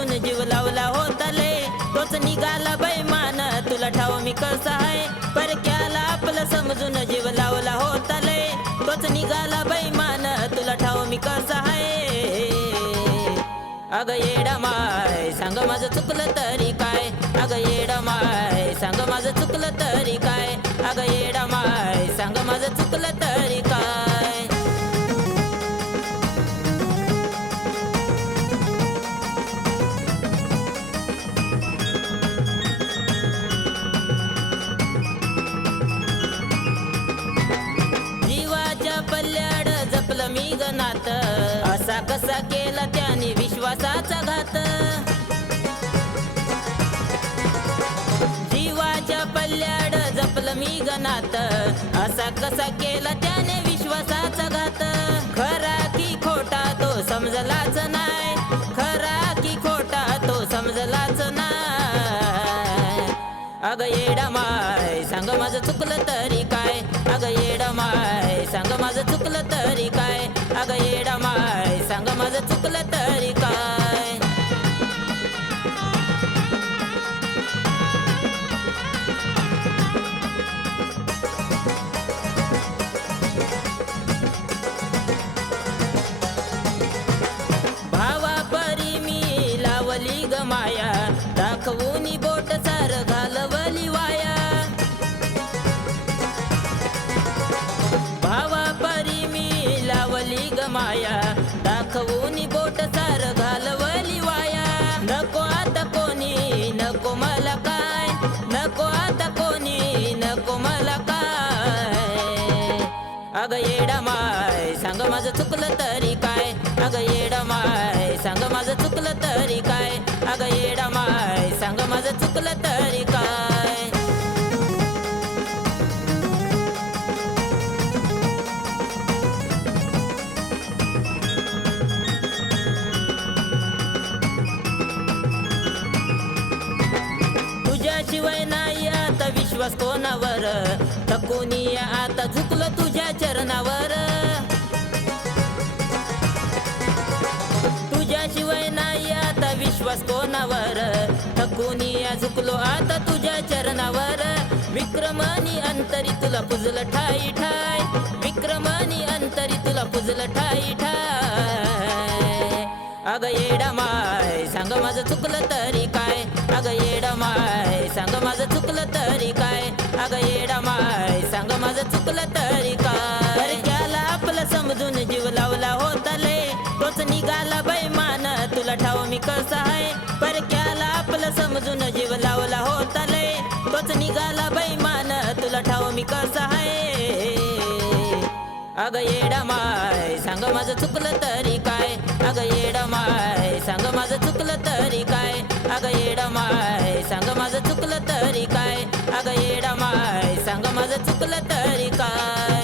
समजून जीव लावला होताले तोच निघाला बैमान तुला ठाव मी कसा आहे परक्याला आपलं समजून जीव लावला होताले तोच निघाला बैमान तुला ठाव मी कसा आहे अग येडा माय सांग माझं चुकलं तरी काय अग येडा माय सांग माझं चुकलं तरी काय अग येडा माय सांग माझं चुकलं तरी काय जीवाच्या पल्ल्याड जपलं मी गनात असा कसा केला त्याने विश्वासाचा घात जीवाच्या पल्ल्याड जपलं मी गनात असा कसा केला त्याने विश्वासाचा घात खरा की खोटा तो समजलाच नाही खरा की खोटा तो समजलाच नाही अग येडा माय सांग माझं चुकलं तरी काय अग येडा माय सांग माझं चुकलं तरी काय अग येडा माय सांग माझं चुकलं तरी काय भावा परी मी लावली ग माया दाखवून बोट सार घालवली वाया भावा परी मी लावली ग माया दाखवून बोट सार घालवली वाया नको आता कोणी नको मला काय नको आता कोणी नको मला काय अग येडा माय सांग माझं चुकलं तरी काय अग येडा माय सांग माझं चुकलं तरी काय अग येडा माय सांग माझं चुकलं तरी काय तुझ्याशिवाय नाही आता विश्वास कोणावर थकून आता झुकलो तुझ्या चरणावर तुझ्याशिवाय नाही आता विश्वास कोणावर थकून झुकलो आता तुझ्या चरणावर विक्रमणी अंतरी तुला पुजलं ठाई ठाय विक्रमणी अंतरी तुला पुजलं ठाई ठाय अग येडा माय सांग माझं चुकलं तरी काय अग येडा माय सांग माझं चुकलं तरी काय अग येडा माय सांग माझं चुकलं तरी काय परक्याला आपलं समजून जीव लावला होताले तोच निघाला बैमान तुला ठाव मी कसा आहे परक्याला आपलं समजून जीव लावला होताले तोच निघाला बैमान तुला ठाव मी कसा आहे अग येडा माय सांग माझं चुकलं तरी काय अग येडा माय सांग माझं चुकलं तरी काय अग येडा माय सांग माझं चुकलं तरी काय अग येडा माय सांग माझं चुकलं तरी काय